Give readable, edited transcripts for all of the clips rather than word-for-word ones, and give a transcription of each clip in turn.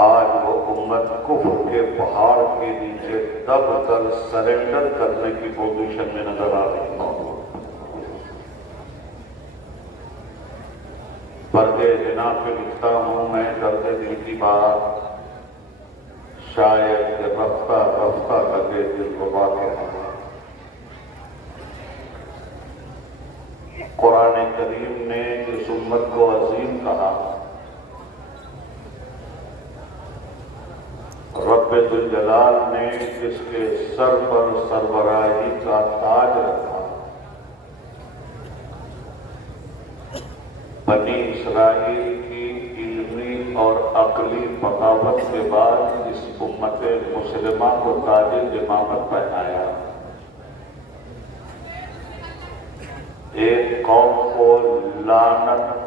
آج وہ امت کفر کے پہاڑ کے نیچے دب کر سرنڈر کرنے کی پوزیشن میں نظر آ رہی ہے۔ پردے جناب پہ لکھتا ہوں میں درد دل کی بات، شاید کہ رفتہ رفتہ لگے دل ربا کے ہوا۔ قرآن کریم نے جس امت کو عظیم کہا، رب ذوالجلال نے جس کے سر پر سربراہی کا تاج رکھا، بنی اسرائیل کی علمی اور عقلی بغاوت کے بعد اس امت مسلمہ کو تاج امامت پہنایا۔ ایک قوم کو لعنت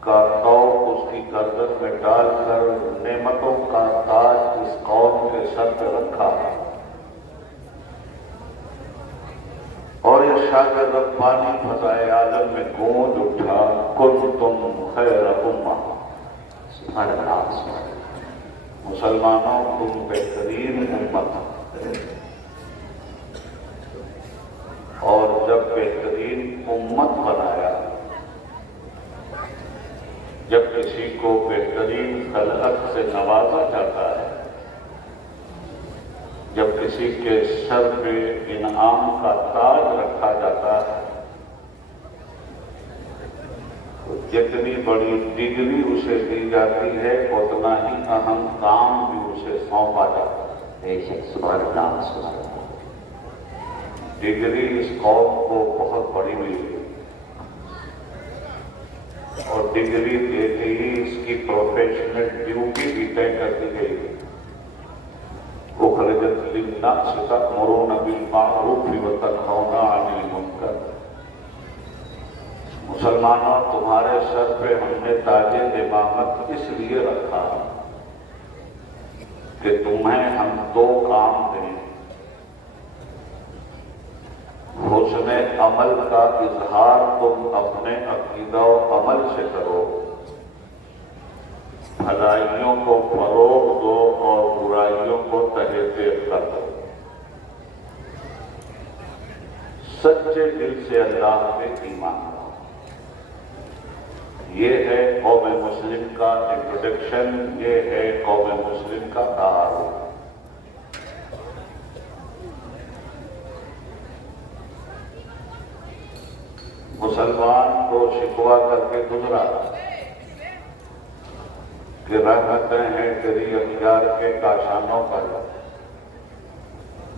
کا طوق اس کی گردن میں ڈال کر نعمتوں کا تاج اس قوم کے سر پہ رکھا اور ارشاد ربانی فضائے عالم میں گونج اٹھا، کنتم خیر امہ۔ سبحان اللہ، مسلمانوں تم بہترین امت، اور جب بہترین امت بنایا، جب کسی کو بہترین خلقت سے نوازا جاتا ہے، جب کسی کے سر پہ انعام کا تاج رکھا جاتا ہے، تو جتنی بڑی ڈگری اسے دی جاتی ہے اتنا ہی اہم کام بھی اسے سونپا جاتا ہے۔ بے شک، سبحان اللہ، سبحان اللہ۔ ڈگری اس قوم کو بہت بڑی ملی اور ڈگری دیتے ہی اس کی پروفیشنل ڈیوٹی بھی طے کر دی گئی۔ اخرجت للناس تأمرون بالمعروف وتنہون عن المنکر۔ مسلمانوں، تمہارے سر پہ ہم نے تاج امامت اس لیے رکھا کہ تمہیں ہم دو کام دیں، حسن عمل کا اظہار تم اپنے عقیدہ و عمل سے کرو، بھلائیوں کو فروغ دو اور برائیوں کو تہہ تیغ کر دو۔ سچے دل سے اللہ پہ ایمان لاؤ۔ یہ ہے قوم مسلم کا انٹروڈکشن، یہ ہے قوم مسلم کا تعارف۔ مسلمان کو شکوہ کر کے گزرا کہ رحمتیں ہیں تیری اختیار کے کاشانوں پر،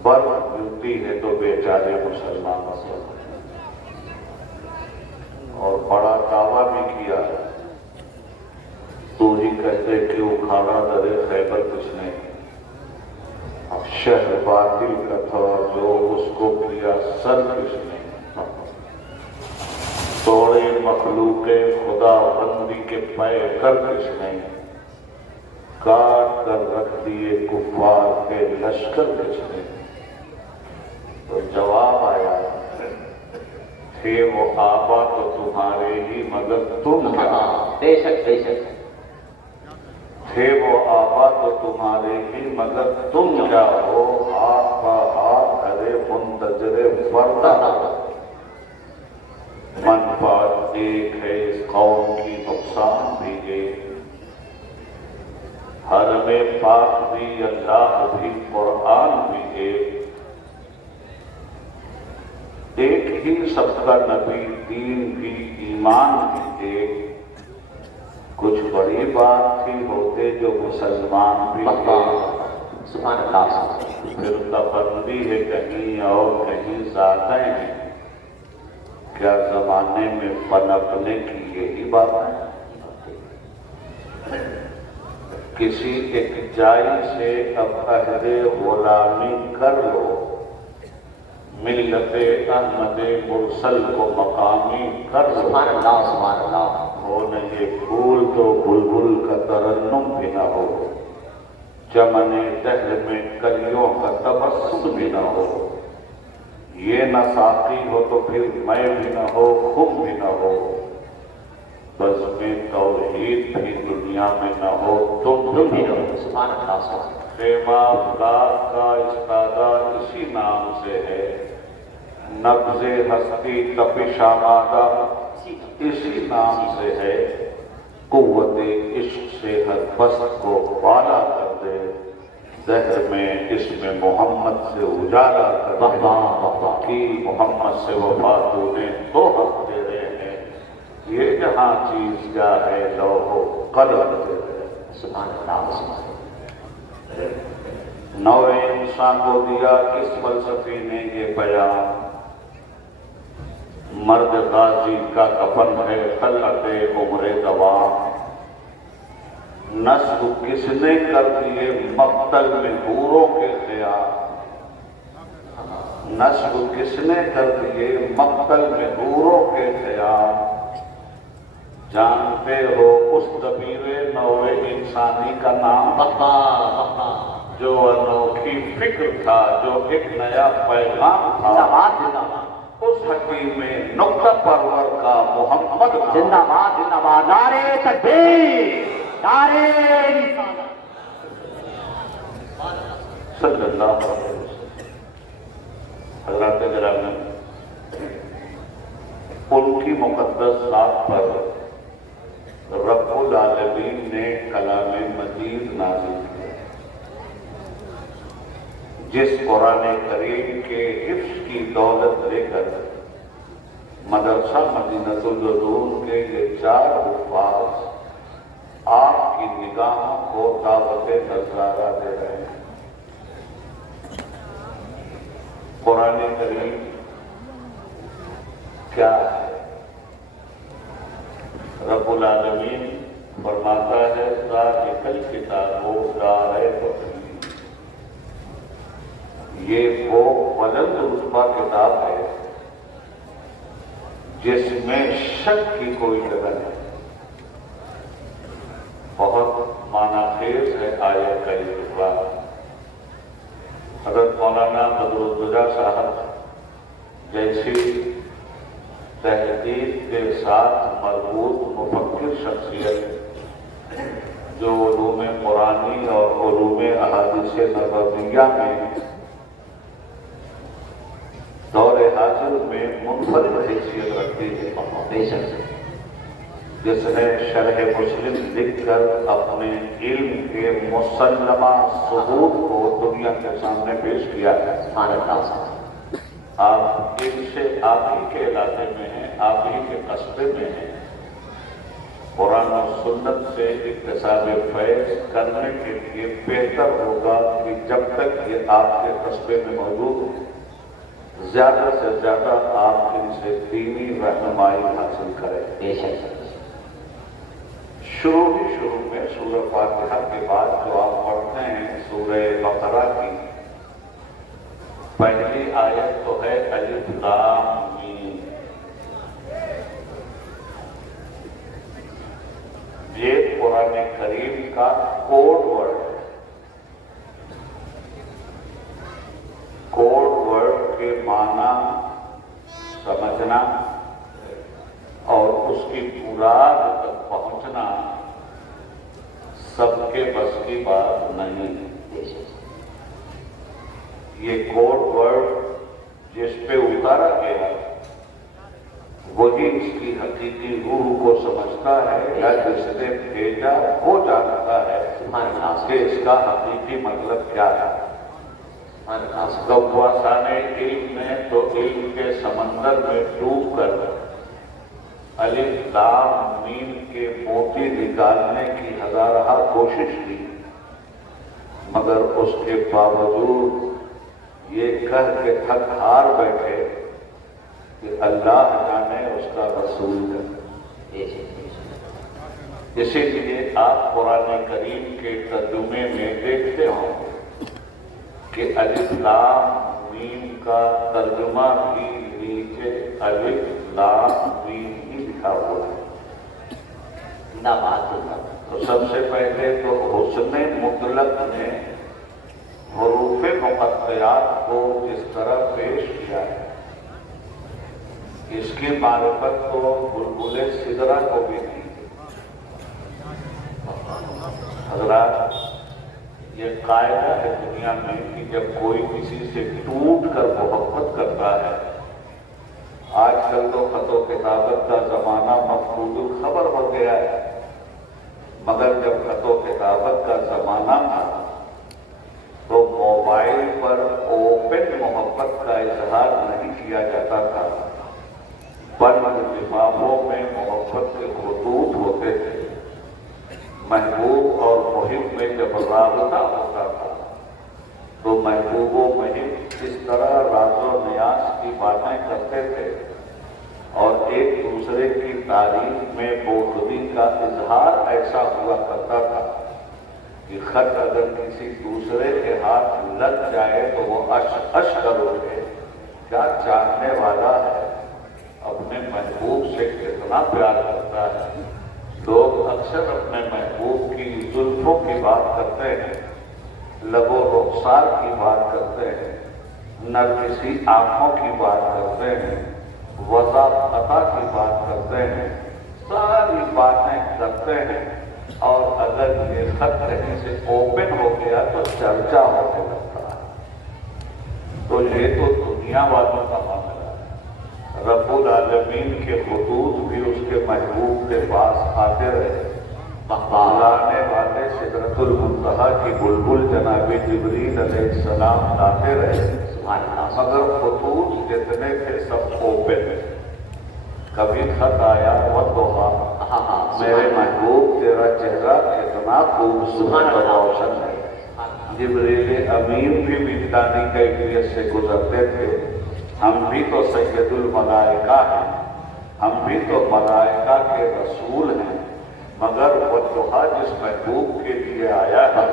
برف گرتی ہے تو بیچارے مسلمانوں سے، اور بڑا دعویٰ بھی کیا، تو ہی کہتے کہ اکھاڑا درے خیبر کس نے، اب شہر باطل کا تھا جو اس کو کیا سر کس نے، توڑے مخلوق خدا بندی کے پے کر کس نے، کاٹ کر رکھ دیے کفار کے لشکر کس نے۔ تو جواب آیا، تھے وہ آبا تو تمہارے ہی مگر تم کیا، بے شک بے شک، تھے وہ آبا تو تمہارے ہی مگر تم کیا ہو، ہاتھ پا ہاتھ ارے منتظر فردہ، منفعت ایک ہے اس قوم کی، نقصان بھی ایک، حرم پاک بھی اللہ بھی قرآن بھی ایک ہی سب کا نبی، دین بھی ایمان بھی ایک، کچھ بڑی بات تھی ہوتے جو مسلمان بھی سبحان اللہ، پھر تفرقی ہے کہیں اور کہیں ذاتیں ہیں، کیا زمانے میں پنپنے کی یہی بات ہے؟ کسی ایک جائی سے اب عہد غلامی کر لو، ملت احمد مرسل کو مقامی کر لو، سبحان اللہ سبحان اللہ، ہو نہ یہ پھول تو بلبل کا ترنم بھی نہ ہو، چمن دہر میں کلیوں کا تبسم بھی نہ ہو، یہ نہ ساقی ہو تو پھر میں بھی نہ ہو، خم بھی نہ ہو، بزم توحید بھی دنیا میں نہ ہو تم بھی نہ ہو. سبحان اللہ. خیمہ افلاک کا استادہ اسی نام سے ہے، نبض ہستی تپش آمادہ اسی نام سے ہے. قوت عشق سے ہر پست کو بالا کر دے، دہر میں اس میں محمد سے اجالا کر دے. کی محمد سے وفا تو نے دو حق دے رہے ہیں، یہ جہاں چیز کیا ہے لوح و قلم دے رہے ہیں. سبحان اللہ. نو انسان کو دیا اس فلسفی نے یہ بیان، مرد غازی کا کفن ہے خلعت عمر دوام. نصب کس نے کر دیے مقتل میں حوروں کے خیال، نصب کس نے کر دیے مقتل میں حوروں کے خیال. جانتے ہو اس دبیر نو انسانی کا نام، جو انوکھی فکر تھا، جو ایک نیا پیغام تھا. اس حکیم میں نقطہ پرور کا محمد نام. زندہ باد زندہ باد. نعرے تکبیر، نعرے رسالت. صلی اللہ علیہ وسلم. حضرات گرامی، ان کی مقدس ذات پر رب العالمین نے کلام مجید نازل کیا، جس قرآن کریم کے حفظ کی دولت لے کر مدرسہ مدینۃ العلوم کے یہ 4 حفاظ آپ کی نگاہوں کو دعوت نظارہ دے رہے ہیں. قرآن کریم کیا ہے؟ رب العالمین فرماتا ہے ذالک الکتاب لا ریب فیہ. یہ وہ بلند رتبہ کتاب ہے جس میں شک کی کوئی جگہ نہیں. بہت معنی خیز ہے آیت کا یہ ٹکڑا. حضرت مولانا بدرالدجا صاحب جیسی تحقیق کے ساتھ مربوط مفکر شخصیت، جو علوم قرآنی اور علوم احادیث نبویہ میں دور حاضر میں منفرد حیثیت رکھتی ہے، جس نے شرح مسلم لکھ کر اپنے علم کے مسلمہ ثبوت کو دنیا کے سامنے پیش کیا ہے. آپ ان سے آپ ہی کے علاقے میں ہیں، آپ ہی کے قصبے میں ہیں. قرآن و سنت سے اکتساب فیض کرنے کے لیے بہتر ہوگا کہ جب تک یہ آپ کے قصبے میں موجود ہو، زیادہ سے زیادہ آپ ان سے دینی رہنمائی حاصل کریں. شروع میں سورہ فاتحہ کے بعد جو آپ پڑھتے ہیں سورہ بقرہ کی پہلی آیت تو ہے الف لام میم. یہ قرآن کریم کا کوڈ ورڈ ہے. کوڈ ورڈ کے معنی سمجھنا اور اس کی مراد تک پہنچنا سب کے بس کی بات نہیں. یہ کوڈ ورڈ جس پہ اتارا گیا وہی اس کی حقیقی روح کو سمجھتا ہے، یا جس نے بھیجا وہ جانتا ہے کہ اس کا حقیقی مطلب کیا ہے. غواصان علم نے تو علم کے سمندر میں ڈوب کر الف لام میم کے موتی نکالنے کی ہزارہ کوشش کی، مگر اس کے باوجود یہ کہہ کے تھک ہار بیٹھے کہ اللہ جانے اس کا رسول ہے. اسی لیے آپ قرآن کریم کے ترجمے میں دیکھتے ہوں کہ الف لام میم کا ترجمہ بھی نیچے الف لام میم ہی لکھا ہوا ہے. تو سب سے پہلے تو حسن مطلق نے حروف مقطعات کو جس طرح پیش کیا ہے، اس کی معرفت تو بلبل سدرا کو بھی نہیں. حضرات یہ قاعدہ ہے دنیا میں کہ جب کوئی کسی سے ٹوٹ کر محبت کرتا ہے، آج کل تو خط و کتابت کا زمانہ مفقود الخبر ہو گیا ہے، مگر جب خط و کتابت کا زمانہ تھا تو موبائل پر اوپن محبت کا اظہار نہیں کیا جاتا تھا، بند دماغوں میں محبت کے خطوط ہوتے تھے۔ محبوب اور محب میں جب رابطہ ہوتا تھا تو محبوب و محب اس طرح راز و نیاز کی باتیں کرتے تھے اور ایک دوسرے کی تعریف میں بخودی کا اظہار ایسا ہوا کرتا تھا کہ خط اگر کسی دوسرے کے ہاتھ لگ جائے تو وہ اش کر اٹھے، کیا چاہنے والا ہے، اپنے محبوب سے کتنا پیار کرتا ہے۔ لوگ اکثر اپنے محبوب کی زلفوں کی بات کرتے ہیں، لب و رخسار کی بات کرتے ہیں، نرگسی آنکھوں کی بات کرتے ہیں، وضاحت کی بات کرتے ہیں، ساری باتیں کرتے ہیں، اور اگر یہ خط کہیں سے اوپن ہو گیا تو چرچا ہونے لگتا ہے۔ تو یہ تو دنیا والوں کا معاملہ ہے۔ رب العالمین کے خطوط بھی اس کے محبوب کے پاس آتے رہے، لانے والے سدرۃ المنتہا کی بلبل جناب جبریل علیہ السلام لاتے رہے، مگر خطوط جتنے تھے سب اوپن۔ کبھی خط آیا والضحیٰ، میرے محبوب تیرا چہرہ کتنا خوبصورت اور روشن ہے۔ جبریل امین بھی وجدانی کیفیت سے گزرتے تھے، ہم بھی تو سید الملائکہ ہیں، ہم بھی تو ملائکہ کے رسول ہیں، مگر والضحیٰ جس محبوب کے لیے آیا ہے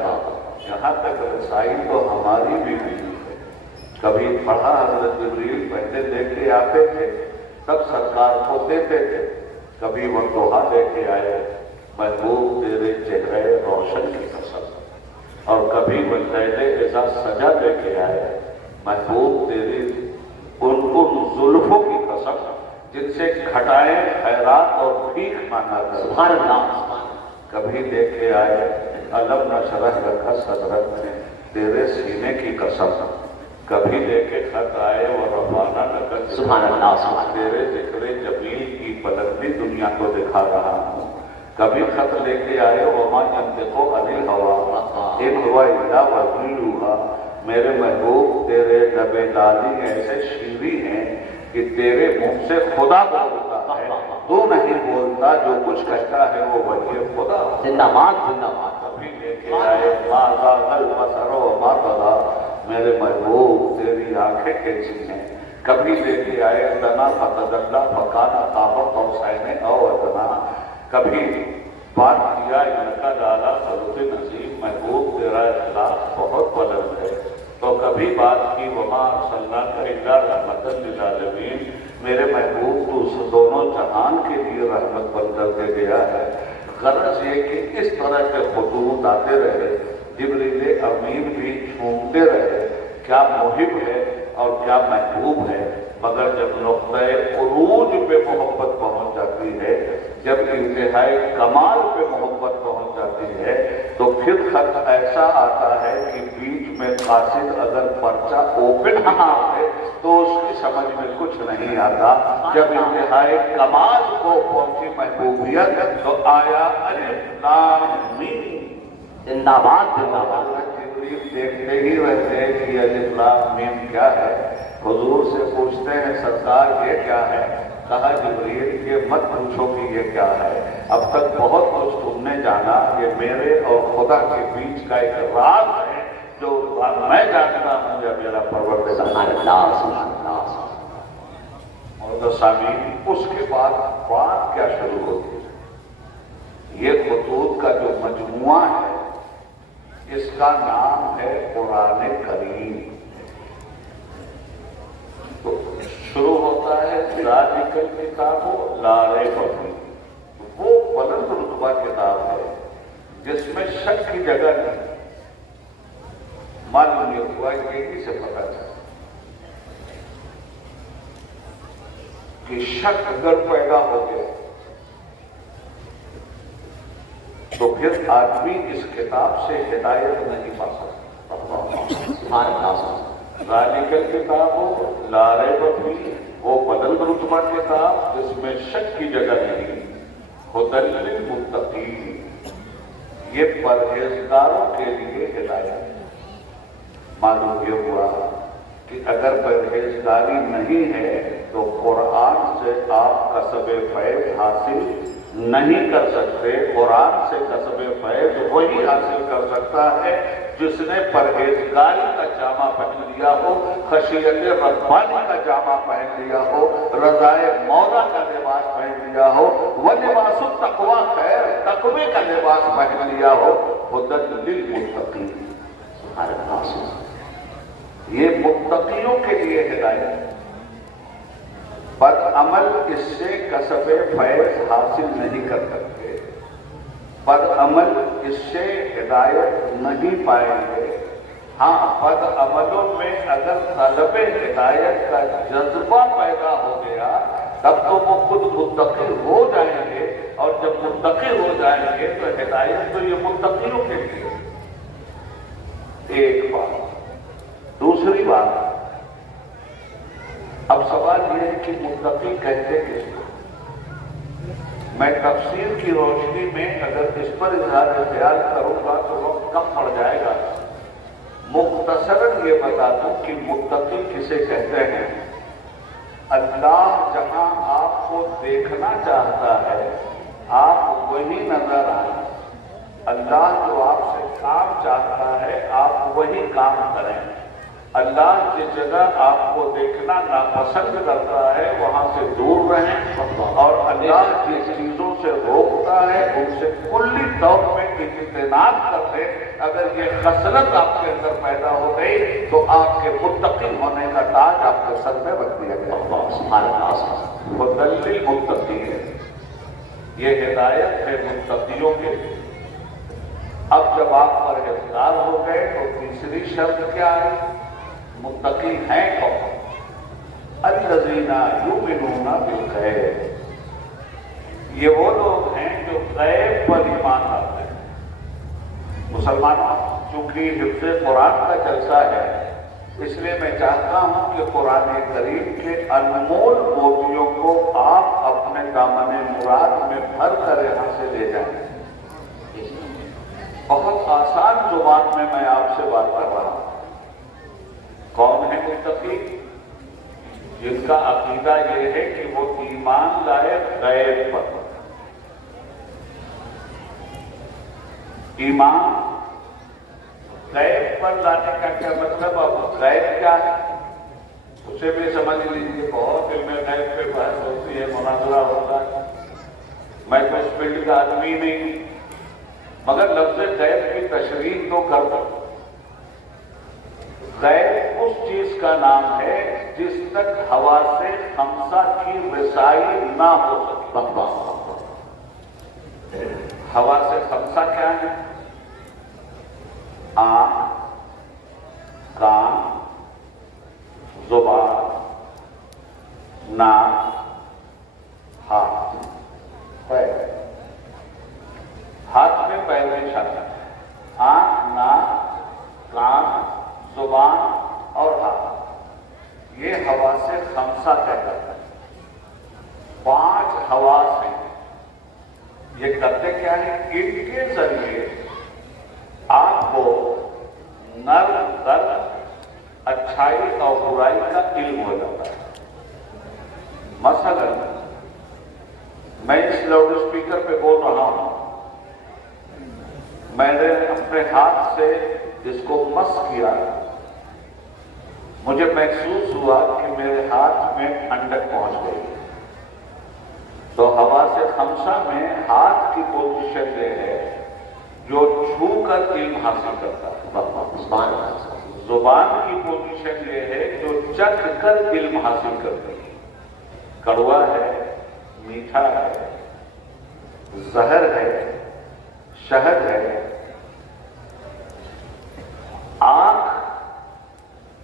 یہاں تک رسائی تو ہماری بھی ہوئی ہے۔ کبھی پڑھا حضرت جبریل پہلے لے کے آتے تھے تب سرکار کو دیتے تھے، کبھی والضحیٰ لے کے آئے محبوب تیرے چہرے روشن کی قسم، اور کبھی واللیل اذا سجا لے کے آئے محبوب تیری ان زلفوں کی قسم جن سے گھٹائیں خیرات اور بھیک مانگا تھا۔ سبحان اللہ۔ کبھی لے کے آئے علم نشرح لک صدرک تیرے سینے کی قسم، کبھی لے کے خط آئے ورفعنا لک سبحان اللہ، تیرے ذکر جمیل کی بلندی دنیا کو دکھا رہا ہوں، کبھی خط لے کے آئے وما ینطق عن الہویٰ ان ہوا الا وحی یوحیٰ، میرے محبوب تیرے لب لالی ایسے شیریں ہیں کہ تیرے منہ سے خدا بولتا ہے، تو نہیں بولتا، جو کچھ کہتا ہے وہ وحی خدا۔ زندہ باد زندہ باد۔ کبھی لے کے آئے ما زاغ البصر وما طغیٰ، میرے محبوب تیری آنکھیں کیسی ہیں، کبھی لے کے آئے دنا فتدلی فکان قاب قوسین او ادنیٰ، کبھی بات کیا انکا لالا خلق نظیم، محبوب تیرا اخلاق بہت بلند ہے، تو کبھی بات کی وما ارسلناک الا رحمۃ للعالمین، میرے محبوب تو دونوں جہان کے لیے رحمت بن کر کے گیا ہے۔ غرض یہ کہ اس طرح کے خطوط آتے رہے، جبریل امین بھی جھومتے رہے، کیا محب ہے اور کیا محبوب ہے، مگر جب نقطۂ عروج پہ محبت پہنچ جاتی ہے، جب انتہائی کمال پہ محبت پہنچ جاتی ہے تو پھر خط ایسا آتا ہے کہ بیچ میں قاصد اگر پرچہ اوپن ہے تو اس کی سمجھ میں کچھ نہیں آتا۔ جب انتہائی کمال کو پہنچی محبوبیت تو آیا الف لام میم، زندہ باد زندہ باد۔ جبریل دیکھتے ہی رہتے ہیں کہ الف لام میم کیا ہے، حضور سے پوچھتے ہیں سرکار یہ کیا ہے، کہا جبریل یہ مت پوچھو کہ یہ کیا ہے، اب تک بہت کچھ تم نے جانا، یہ میرے اور خدا کے بیچ کا ایک راز ہے جو میں جانتا ہوں یا میرا پروردگار۔ اور سامعین اس کے بعد بات کیا شروع ہوتی ہے، یہ خطوط کا جو مجموعہ ہے اس کا نام ہے قرآن کریم۔ تو شروع ہوتا ہے ذالک الکتاب لا ریب فیہ، وہ بلند رتبہ کتاب ہے جس میں شک کی جگہ نہیں۔ معلوم یہ ہوا یہی سے پتہ چلا کہ شک اگر پیدا ہو گیا تو پھر آدمی اس کتاب سے ہدایت نہیں پا سکتا۔ ذالک الکتاب لا ریب فیہ، وہ بلند رتبہ کتاب جس میں شک کی جگہ نہیں، ھدی للمتقین، یہ پرہیزگاروں کے لیے ہدایت ہے۔ معلوم یہ ہوا کہ اگر پرہیزگاری نہیں ہے تو قرآن سے آپ کسب فیض حاصل نہیں کر سکتے۔ قرآن سے کسب فیض وہی حاصل کر سکتا ہے جس نے پرہیزگاری کا جامہ پہن لیا ہو، خشیت ربانی کا جامہ پہن لیا ہو، رضائے مولا کا لباس پہن لیا ہو، وَلِبَاسُ التَّقْوَىٰ خیر، تقوی کا لباس پہن لیا ہو، ھدی للمتقین۔ یہ متقیوں کے لیے ہدایت ہے۔ بد عمل اس سے کسب فیض حاصل نہیں کر سکتے، بد عمل اس سے ہدایت نہیں پائیں گے۔ ہاں، بد عملوں میں اگر طلب ہدایت کا جذبہ پیدا ہو گیا تب تو وہ خود متقی ہو جائیں گے، اور جب متقی ہو جائیں گے تو ہدایت تو یہ متقیوں کے لیے۔ ایک بات۔ دوسری بات، اب سوال یہ ہے کہ متقی کہتے کس کو؟ میں تفسیر کی روشنی میں اگر اس پر اظہار خیال کروں گا تو وقت کم پڑ جائے گا۔ مختصراً یہ بتا دوں کہ متقی کسے کہتے ہیں۔ اللہ جہاں آپ کو دیکھنا چاہتا ہے آپ وہی نظر آئیں، اللہ جو آپ سے کام چاہتا ہے آپ وہی کام کریں۔ اللہ جس جگہ آپ کو دیکھنا ناپسند کرتا ہے وہاں سے دور رہیں، اور اللہ جس چیزوں سے روکتا ہے ان سے کلی طور پہ اجتناب کرتے۔ اگر یہ خصلت آپ کے اندر پیدا ہو گئی تو آپ کے متقی ہونے کا تاج آپ کے سر میں رکھ دیا گیا۔ ھدی للمتقین، یہ ہدایت ہے متقیوں کے لیے۔ اب جب آپ پرہیزگار ہو گئے تو تیسری شرط کیا ہے؟ متقی ہیں کون؟ الذین یؤمنون بالغیب، یہ وہ لوگ ہیں جو غیب پر ایمان لاتے ہیں۔ مسلمانوں، چونکہ حفظ قرآن کا جلسہ ہے اس لیے میں چاہتا ہوں کہ قرآن کریم کے انمول موتیوں کو آپ اپنے دامن مراد میں بھر کر یہاں سے لے جائیں۔ بہت آسان زبان میں آپ سے بات کر رہا ہوں۔ کون ہے متقی؟ جن کا عقیدہ یہ ہے کہ وہ ایمان لائے غیب پر۔ ایمان غیب پر لانے کا کیا مطلب؟ اب غیب کیا ہے اسے بھی سمجھ لیجیے۔ بہت علم غیب پہ بحث ہوتی ہے، مناظرہ ہوتا ہے، میں تو اس فیلڈ کا آدمی نہیں، مگر لفظ غیب کی تشریح تو کر دو۔ غیب اس چیز کا نام ہے جس تک حواس خمسہ کی رسائی نہ ہو سکے۔ حواس خمسہ کیا ہے؟ آنکھ، کان، زبان، ناک، ہاتھ۔ ہاتھ میں پہلے شرط، آنکھ، ناک، کان، زبان اور ہاتھ، یہ حواس خمسہ کہلاتا ہے۔ 5 حواس ہیں، یہ کرتے کیا ہے؟ ان کے ذریعے آپ کو نرم درد، اچھائی اور برائی کا علم ہو جاتا ہے۔ مثلا میں اس لاؤڈ اسپیکر پہ بول رہا ہوں، میں نے اپنے ہاتھ سے اس کو مس کیا، مجھے محسوس ہوا کہ میرے ہاتھ میں ٹھنڈک پہنچ گئی، تو حواس خمسہ میں ہاتھ کی پوزیشن یہ ہے جو چھو کر علم حاصل کرتا ہے۔ زبان کی پوزیشن یہ ہے جو چکھ کر علم حاصل کرتی ہے۔ کڑوا ہے، میٹھا ہے، زہر ہے، شہد ہے۔ آنکھ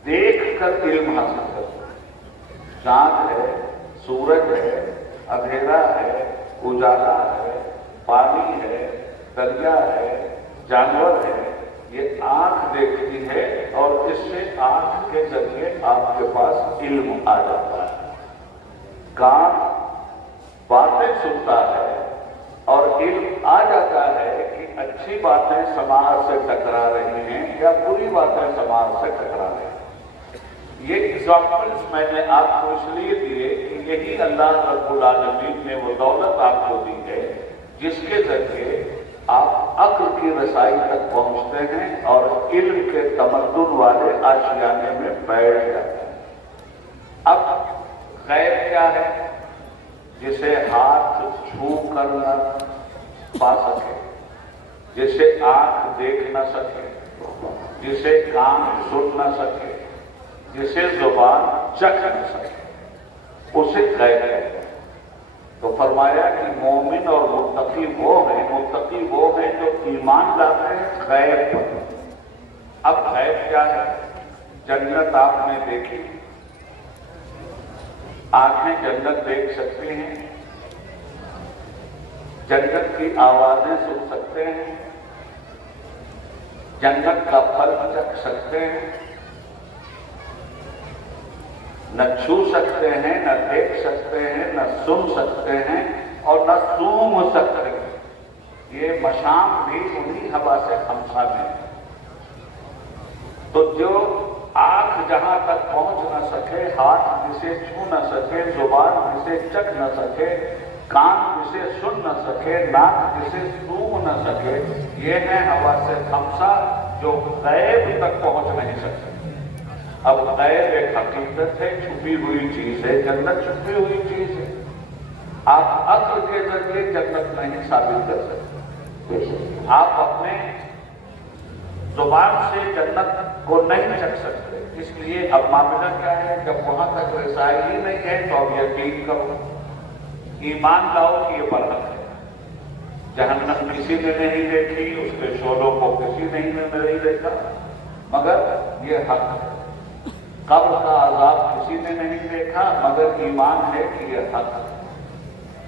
دیکھ کر علم حاصل کرتی ہے۔ چاند ہے، سورج ہے، اندھیرا ہے، اجالا ہے، پانی ہے، دریا ہے، جانور ہے، یہ آنکھ دیکھتی ہے اور اس سے آنکھ کے ذریعے آپ کے پاس علم آ جاتا ہے۔ کان باتیں سنتا ہے اور علم آ جاتا ہے کہ اچھی باتیں سماج سے ٹکرا رہی ہیں یا بری باتیں سماج سے ٹکرا رہی ہیں۔ یہ ایگزامپلس میں نے آپ کو اس لیے دیے کہ یہی اللہ رب العالمین نے وہ دولت آپ کو دی ہے جس کے ذریعے آپ عقل کی رسائی تک پہنچتے ہیں اور علم کے تمدن والے آشیانے میں بیٹھ جاتے ہیں۔ اب غیب کیا ہے؟ جسے ہاتھ چھو کر نہ پا سکے، جسے آنکھ دیکھ نہ سکے، جسے کان سن نہ سکے، جسے زبان چکھ نہ سکے، اسے غیب ہے۔ تو فرمایا کہ مومن اور متقی وہ ہیں جو ایمان لاتے ہیں غیب پر۔ اب غیب کیا ہے؟ جنت آپ نے دیکھی، آنکھیں جنت دیکھ سکتی ہیں، جنت کی آوازیں سن سکتے ہیں، جنت کا پھل چکھ سکتے ہیں، نہ چھو سکتے ہیں، نہ دیکھ سکتے ہیں، نہ سن سکتے ہیں اور نہ سونگھ سکتے ہیں۔ یہ مشام بھی انہی ہوا سے خمسہ میں ہے۔ تو جو آنکھ جہاں تک پہنچ نہ سکے، ہاتھ جسے چھو نہ سکے، زبان جسے چکھ نہ سکے، کان جسے سن نہ سکے، ناک جسے سونگھ نہ سکے، یہ ہے ہوا سے خمسہ جو غیب تک پہنچ نہیں سکتے۔ اب غیب ایک حقیقت ہے، چھپی ہوئی چیز ہے، جنت چھپی ہوئی چیز ہے۔ آپ عقل کے ذریعے جنت نہیں ثابت کر سکتے، آپ اپنے زبان سے جنت کو نہیں چکھ سکتے۔ اس لیے اب معاملہ کیا ہے؟ جب وہاں تک رسائی ہی نہیں ہے تو اب یقین کرو، ایمان لاؤ کہ یہ برحق ہے۔ جہنم کسی نے نہیں دیکھی، اس کے شعلوں کو کسی نے نہیں دیکھا، مگر یہ حق ہے۔ قبر کا عذاب کسی نے نہیں دیکھا، مگر ایمان ہے کہ یہ حق ہے۔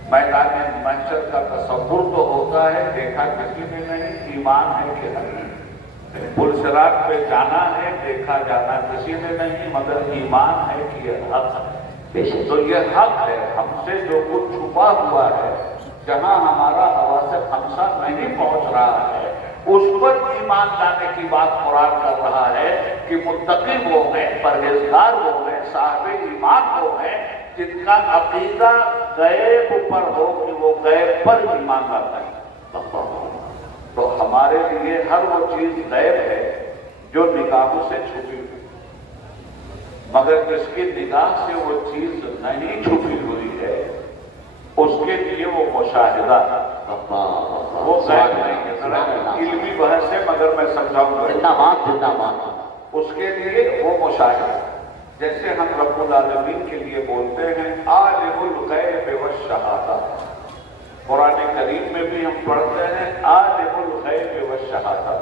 میدان محشر کا تصور تو ہوتا ہے، دیکھا کسی نے نہیں، ایمان ہے کہ حق ہے۔ پل صراط پہ جانا ہے، دیکھا جانا کسی نے نہیں، مگر ایمان ہے کہ یہ حق ہے۔ تو یہ حق ہے۔ ہم سے جو کچھ چھپا ہوا ہے، جہاں ہمارا حواس خمسہ نہیں پہنچ رہا ہے، اس پر ایمان لانے کی بات قرآن کر رہا ہے کہ متقی وہ ہیں، پرہیزگار وہ ہیں، صاحب ایمان وہ ہیں جن کا عقیدہ غیب پر ہو کہ وہ غیب پر ایمان لاتا ہے۔ تو ہمارے لیے ہر وہ چیز غیب ہے جو نگاہوں سے چھپی ہوئی، مگر جس کی نگاہ سے وہ چیز نہیں چھپی ہوئی ہے اس کے لیے وہ مشاہدہ، وہ غیب نہیں ہے۔ علمی بحث ہے مگر میں سمجھاؤں گا۔ اس کے لیے وہ مشاہدہ، جیسے ہم رب العالمین کے لیے بولتے ہیں عالم الغیب والشہادہ، قرآن کریم میں بھی ہم پڑھتے ہیں عالم الغیب والشہادہ۔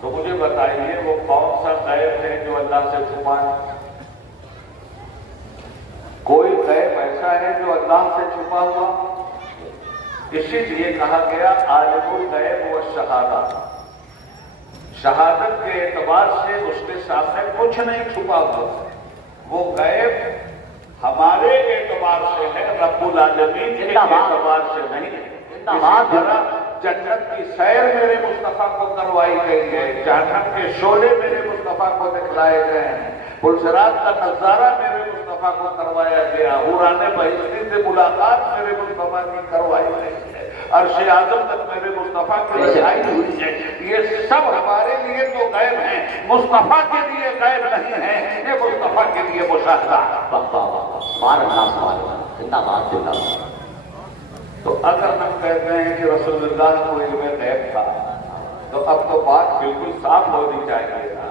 تو مجھے بتائیے وہ کون سا غیب ہے جو اللہ سے چھپا ہے؟ کوئی غیب ایسا ہے جو اللہ سے چھپا ہوا؟ اسی لیے کہا گیا عالم الغیب والشہادہ۔ شہادت کے اعتبار سے اس کے سامنے کچھ نہیں چھپا ہوا، وہ غیب ہمارے اعتبار سے ہے، رب العالمین کے اعتبار سے نہیں۔ اسی طرح جنت کی سیر میرے مصطفیٰ کو کروائی گئی ہے، جہنم کے شعلے میرے مصطفیٰ کو دکھلائے گئے ہیں، پل صراط کا نظارہ میرے مصطفیٰ کو کروایا گیا، حوران بہشتی سے ملاقات میرے مصطفیٰ کی کروائی گئی ہے، عرش اعظم تک میرے مصطفیٰ کی رسائی ہوئی ہے۔ یہ سب ہمارے لیے تو غیب ہیں، مصطفیٰ کے لیے غیب نہیں ہے، یہ مصطفیٰ کے لیے مشاہدہ۔ تو اگر ہم کہتے ہیں کہ رسول اللہ کو علم غیب تھا تو اب تو بات بالکل صاف ہونی چاہیے نا،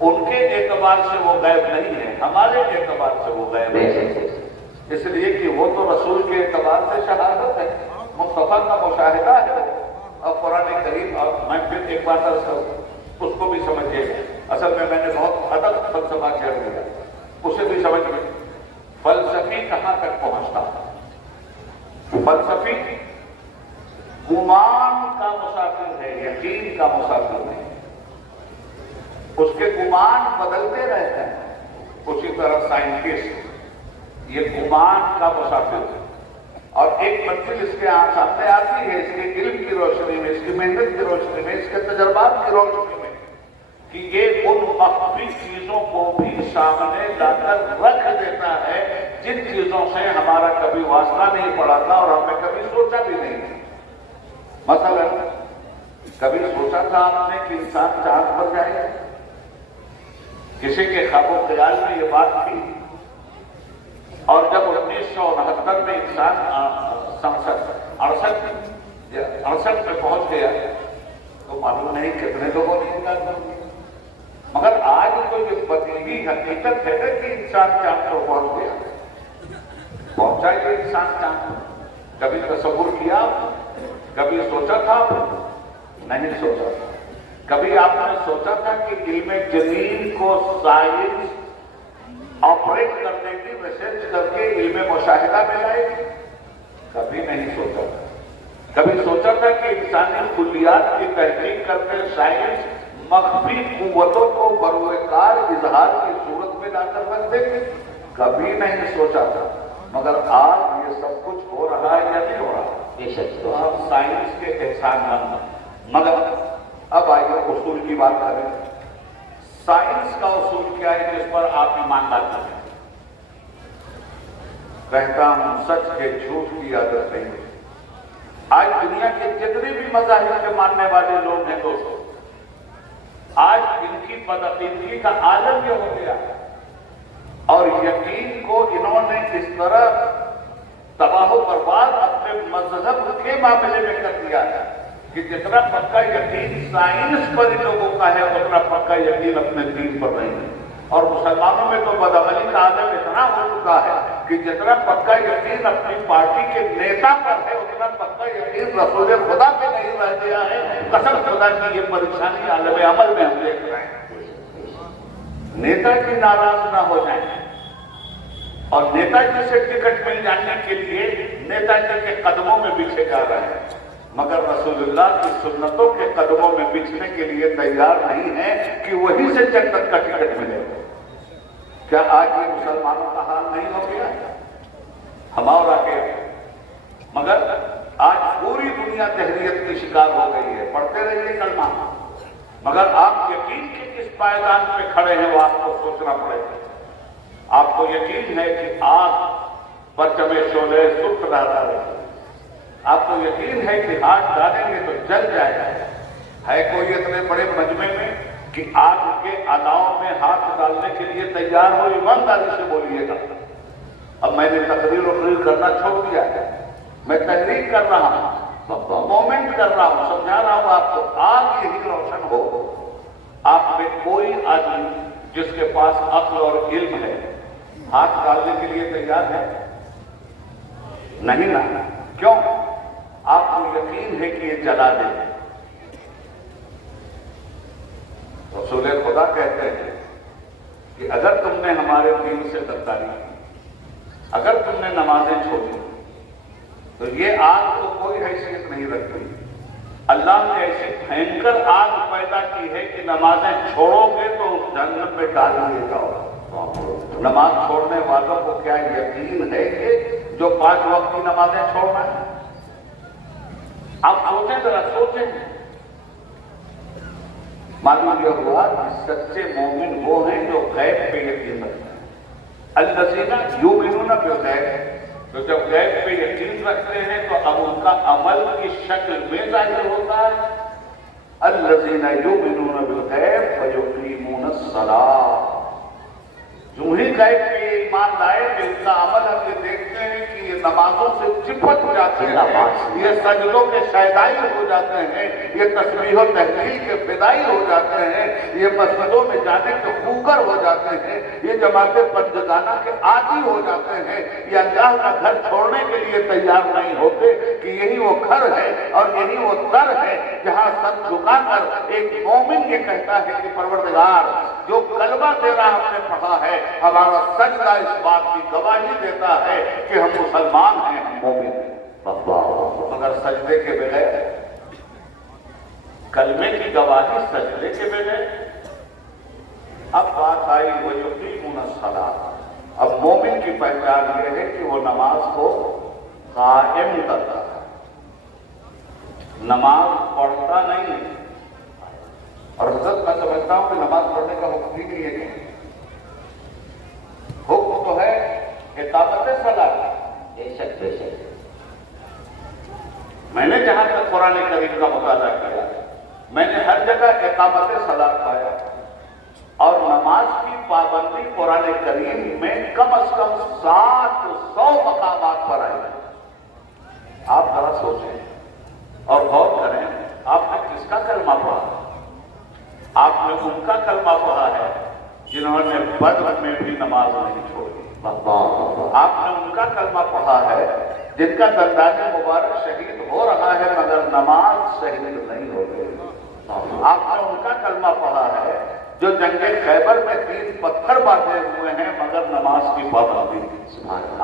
ان کے اعتبار سے وہ غیب نہیں ہے، ہمارے اعتبار سے وہ غیب ہے، اس لیے کہ وہ تو رسول کے اعتبار سے شہادت ہے، مصطفیٰ کا مشاہدہ ہے۔ اب قرآن کریم، اور میں پھر ایک بات عرض کروں، اس کو بھی سمجھیے، اصل میں نے بہت ادب فلسفہ کیا دیا، اسے بھی سمجھ میں۔ فلسفی کہاں تک پہنچتا؟ فلسفی گمان کا کا مسافر ہے، یقین کا مسافر نہیں۔ اس کے گمان بدلتے رہتے ہیں۔ اسی طرح سائنٹسٹ یہ گمان کا مسافر ہے، اور ایک منزل اس کے سامنے آتی ہے، اس کے علم کی روشنی میں، اس کی محنت کی روشنی میں، اس کے تجربات کی روشنی میں، کہ یہ ان مخفی چیزوں کو بھی سامنے لا کر رکھ دیتا ہے جن چیزوں سے ہمارا کبھی واسطہ نہیں پڑا تھا اور ہم نے کبھی سوچا بھی نہیں تھا۔ مثلا کبھی سوچا تھا آپ نے کہ انسان چاند پر جائے گا؟ کسی کے خواب و خیال میں یہ بات تھی؟ اور جب 1969 میں انسان 68 میں پہنچ گیا تو معلوم نہیں کتنے لوگوں نے انکار کر دیا، مگر آج تو یہ بدیہی حقیقت ہے کہ انسان چاند پر پہنچ گیا، پہنچا یہ انسان چاند پر۔ کبھی تصور کیا؟ کبھی سوچا تھا؟ نہیں سوچا تھا۔ کبھی آپ نے سوچا تھا کہ علم جدید کو سائنس آپریٹ کرنے کی ریسرچ کر کے علم مشاہدہ میں لائے گی؟ کبھی نہیں سوچا تھا۔ کبھی سوچا تھا کہ انسانی کلیات کی تحقیق کر کے سائنس مخفی قوتوں کو بروئے کار اظہار کی صورت میں لا کر رکھ دے گی؟ کبھی نہیں سوچا تھا، مگر آج یہ سب کچھ ہو رہا ہے یا نہیں ہو رہا؟ بے شک تو آپ سائنس کے احسان مند۔ مگر اب آئیے اصول کی بات کریں۔ سائنس کا اصول کیا ہے جس پر آپ ایمان لاتے ہیں؟ کہتا ہوں سچ کے جھوٹ کی عادت نہیں۔ آج دنیا کے جتنے بھی مذاہب کے ماننے والے لوگ ہیں دوستوں، آج ان کی بدعقیدگی کا عالم یہ ہو گیا اور یقین کو انہوں نے اس طرح تباہ و برباد اپنے مذہب کے معاملے میں کر دیا ہے کہ جتنا پکا یقین سائنس پر ان لوگوں کا ہے اتنا پکا یقین اپنے دین پر نہیں ہے۔ اور مسلمانوں میں تو بدعملی کا عالم اتنا ہو چکا ہے کہ جتنا پکا یقین اپنی پارٹی کے نیتا پر ہے اتنا پکا یقین رسول خدا پہ نہیں رہ گیا ہے۔ قسم خدا کی یہ پریشانی عالم عمل میں ہم دیکھ رہے ہیں۔ نیتا کی ناراض نہ ہو جائیں اور نیتا جی سے ٹکٹ مل جانے کے لیے نیتا جی کے قدموں میں بچھے جا رہے ہیں، مگر رسول اللہ کی سنتوں کے قدموں میں بچھنے کے لیے تیار نہیں ہے کہ وہی سے جنت کا ٹکٹ ملے۔ کیا آج یہ مسلمانوں کا حال نہیں ہو گیا؟ ہمارا کیا؟ مگر آج پوری دنیا تحریت کی شکار ہو گئی ہے۔ پڑھتے رہیے کلمہ، مگر آپ یقین کے کس پائیدان پہ کھڑے ہیں وہ آپ کو سوچنا پڑے گا۔ آپ کو یقین ہے کہ آگ پرچم شعلہ سرخ لہرا رہی ہے، آپ کو یقین ہے کہ ہاتھ ڈالیں گے تو جل جائے گا۔ ہے کوئی اتنے بڑے مجمع میں کہ آگ کے الاؤ میں ہاتھ ڈالنے کے لیے تیار ہو؟ ایمانداری سے بولیے گا۔ اب میں نے تقریر وقریر کرنا چھوڑ دیا ہے، میں تحریک کر رہا ہوں، مومنٹ کر رہا ہوں، سمجھا رہا ہوں آپ کو۔ آگ یہی روشن ہو، آپ میں کوئی آدمی جس کے پاس عقل اور علم ہے ہاتھ ڈالنے کے لیے تیار ہے؟ نہیں نا؟ کیوں؟ آپ کو یقین ہے کہ یہ جلا دے۔ رسول خدا کہتے ہیں کہ اگر تم نے ہمارے دین سے غداری کی، اگر تم نے نمازیں چھوڑی تو یہ آگ تو کوئی حیثیت نہیں رکھتی۔ اللہ نے ایسی بھینکر آگ پیدا کی ہے کہ نمازیں چھوڑو گے تو اس جہنم میں ڈال دیے جاؤ۔ نماز چھوڑنے والوں کو کیا یقین ہے کہ جو 5 وقت کی نمازیں چھوڑنا ہے؟ آپ سوچیں ذرا، سوچیں۔ معلوم یہ ہوا کہ سچے مومن وہ ہیں جو غیب پہ یقین رکھتے ہیں۔ الذین یؤمنون بالغیب، تو جب غیب پہ یقین رکھتے ہیں تو اب ان کا عمل کی شکل میں ظاہر ہوتا ہے۔ الذین یؤمنون بالغیب ویقیمون الصلاۃ، جو ہی غیب پہ ایمان لائے کہ ان کا عمل ہم یہ دیکھتے ہیں کہ یہ نمازوں سے چپٹ جاتے ہیں، یہ سجدوں کے شیدائی ہو جاتے ہیں، یہ تسبیح و تحلیل کے فدائی ہو جاتے ہیں، یہ مسجدوں میں جانے کے خوگر ہو جاتے ہیں، یہ جماعت بندگانہ کے عادی ہو جاتے ہیں، یہ اللہ کا گھر چھوڑنے کے لیے تیار نہیں ہوتے کہ یہی وہ گھر ہے اور یہی وہ در ہے جہاں سر جھکا کر ایک مومن یہ کہتا ہے کہ پروردگار جو کلمہ تیرا ہم نے پڑھا ہے، ہمارا سجدہ اس بات کی گواہی دیتا ہے کہ ہم مسلمان ہیں، ہم مومن ہیں۔ مگر سجدے کے بغیر کلمے کی گواہی سجدے کے میں دے۔ اب بات آئی وَيُقِيمُونَ الصَّلَاةَ۔ اب مومن کی پہچان یہ ہے کہ وہ نماز کو قائم کرتا ہے، نماز پڑھتا نہیں ہے۔ اور حضرت میں سمجھتا ہوں کہ نماز پڑھنے کا حکم بھی نہیں ہے کہ حکم تو ہے اقامت صلاۃ۔ بے شک بے شک۔ میں نے جہاں تک قرآن کریم کا مطالعہ کیا میں نے ہر جگہ اقامت صلاۃ پایا، اور نماز کی پابندی قرآن کریم میں کم از کم 700 مقامات پر آئی ہے۔ آپ ذرا سوچیں اور غور کریں، آپ نے کس کا کلمہ پڑھا؟ آپ نے ان کا کلمہ پڑھا ہے جنہوں نے بدر میں بھی نماز نہیں چھوڑی۔ آپ نے ان کا کلمہ پڑھا ہے جن کا دندان مبارک شہید ہو رہا ہے مگر نماز شہید نہیں ہو گئی۔ آپ نے ان کا کلمہ پڑھا ہے جو جنگ خیبر میں 3 پتھر باندھے ہوئے ہیں مگر نماز کی پابندی۔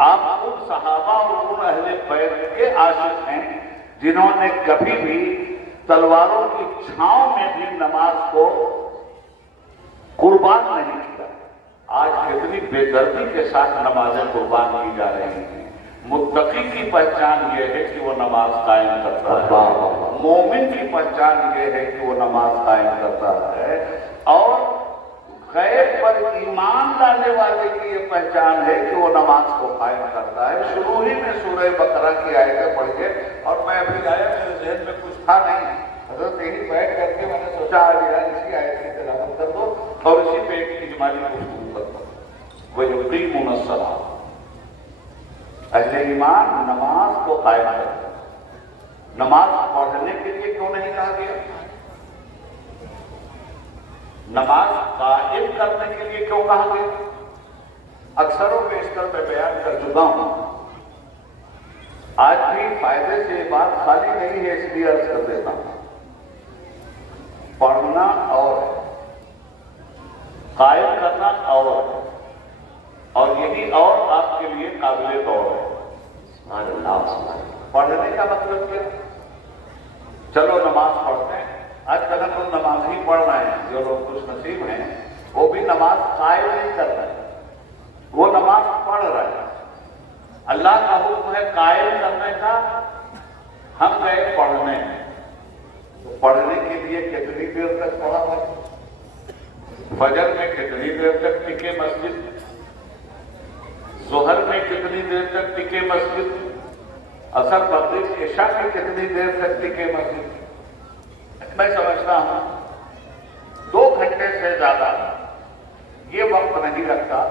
آپ ان صحابہ اور ان اہل بیت کے عاشق ہیں جنہوں نے کبھی بھی تلواروں کی چھاؤں میں بھی نماز کو قربان نہیں کیا۔ آج کتنی بے دردی کے ساتھ نمازیں قربان کی جا رہی ہیں۔ متقی کی پہچان یہ ہے کہ وہ نماز قائم کرتا ہے، مومن کی پہچان یہ ہے کہ وہ نماز قائم کرتا ہے، اور غیب پر ایمان لانے والے کی یہ پہچان ہے کہ وہ نماز کو قائم کرتا ہے۔ شروع ہی میں سورہ بقرہ کی آیتیں پڑھیے، اور میں ابھی آیا میرے ذہن میں کچھ تھا نہیں، حضرت یہی بیٹھ کر کے میں نے سوچا آج یار اسی آیت کی تلاوت کر دو اور اسی پہ ایک اجمالی گفتگو کر دو۔ وَيُقِيمُونَ الصَّلَاةَ۔ اہل ایمان نماز کو قائم کرتا ہے۔ نماز پڑھنے کے لیے کیوں نہیں کہا گیا؟ نماز قائم کرنے کے لیے کیوں کہا گیا؟ اکثر و بیشتر میں بیان کر چکا ہوں، آج بھی فائدے سے یہ بات خالی نہیں ہے، اس لیے عرض کر دیتا ہوں۔ پڑھنا اور قائم کرنا اور یہی اور آپ کے لیے قابل غور ہے۔ پڑھنے کا مطلب کیا؟ چلو نماز پڑھتے ہیں، آج کل ہم نماز ہی پڑھ رہے ہیں، جو لوگ خوش نصیب ہیں وہ بھی نماز قائم نہیں کر رہے، وہ نماز پڑھ رہے ہیں۔ اللہ کا حکم ہے قائم کرنے کا، ہم گئے پڑھنے، تو پڑھنے کے لیے کتنی دیر تک پڑھا ہوا؟ فجر میں کتنی دیر تک ٹکے مسجد، ظہر میں کتنی دیر تک ٹکے مسجد، عصر مغرب عشاء میں کتنی دیر تک ٹکے مسجد؟ میں سمجھتا ہوں 2 گھنٹے سے زیادہ یہ وقت نہیں لگتا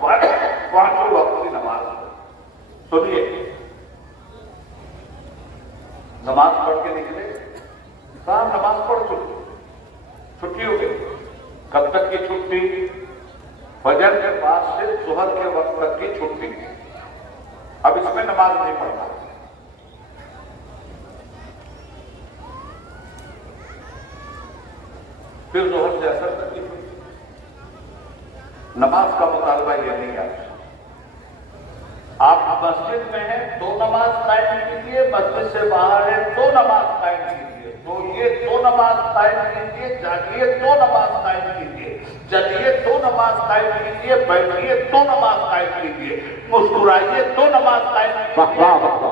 پانچوں وقت کی نماز۔ سنیے، نماز پڑھ کے نکلے، کہاں نماز پڑھ چکے، چھٹی ہو گئی۔ کب تک کی چھٹی؟ فجر کے بعد سے ظہر کے وقت تک کی چھٹی۔ اب اس میں نماز نہیں پڑھنا۔ پھر ظہر سے عصر تک کی چھٹی۔ نماز کا مطالبہ یہ نہیں ہے۔ آپ مسجد میں ہیں تو نماز قائم کیجیے، مسجد سے باہر ہیں تو نماز قائم کیجیے، تو یہ 2 نماز قائم کیجیے، جاگیے 2 نماز قائم کیجیے، چلیے 2 نماز قائم کیجیے، بیٹھیے 2 نماز قائم کیجیے، مسکرائیے 2 نماز قائم کیجیے،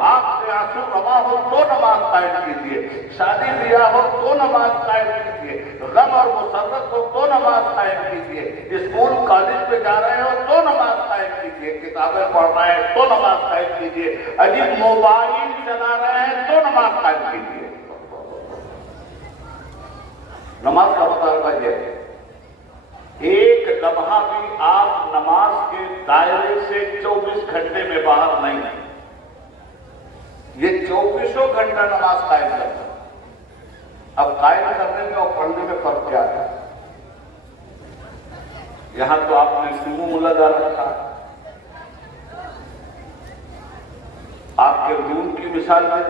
آپ سے آنسو روا ہو 2 نماز قائم کیجیے، شادی بیاہ ہو 2 نماز قائم کیجیے، غم اور مسرت ہو 2 نماز قائم کیجیے، اسکول کالج پہ جا رہے ہو 2 نماز قائم کیجیے، کتابیں پڑھ رہے ہیں 2 نماز قائم کیجیے، عجیب موبائل چلا رہے ہیں 2 نماز قائم کیجیے۔ نماز کا مطالبہ یہ ہے، ایک لمحہ بھی آپ نماز کے دائرے سے 24 گھنٹے میں باہر نہیں ہیں۔ یہ 24 گھنٹہ نماز قائم کرتا ہے۔ اب قائم کرنے میں اور پڑھنے میں فرق کیا ہے؟ یہاں تو آپ نے شروع لگا رکھا، آپ کے روم کی مثال ہے،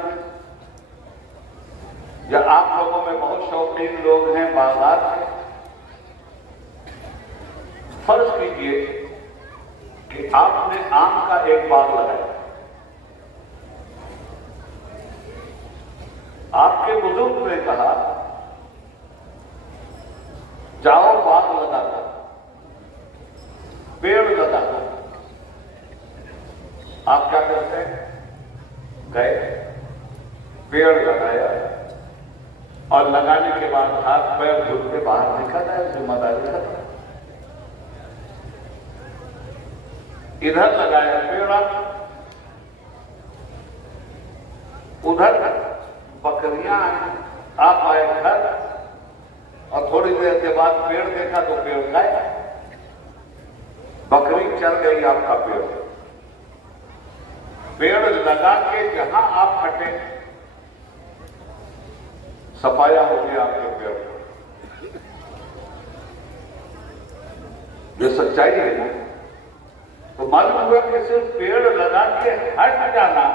یا آپ لوگوں میں بہت شوقین لوگ ہیں باغات ہیں۔ فرض کیجئے کہ آپ نے آم کا ایک باغ لگایا، آپ کے بزرگ نے کہا جاؤ باغ لگا کر، پیڑ لگا کر۔ آپ کیا کرتے ہیں؟ گئے، پیڑ لگایا، اور لگانے کے بعد ہاتھ پیر دھل کے باہر نکل آئے، ذمہ داری ختم۔ ادھر لگایا پیڑ، ادھر بکریاں آئیں، آپ آئے گھر، اور تھوڑی دیر کے بعد پیڑ دیکھا تو پیڑ گیا، بکری چل گئی آپ کا پیڑ۔ پیڑ لگا کے جہاں آپ ہٹے سفایا ہو گیا آپ کے پیڑ۔ یہ سچائی ہے نا؟ تو معلوم ہوا کہ صرف پیڑ لگا کے ہٹ جانا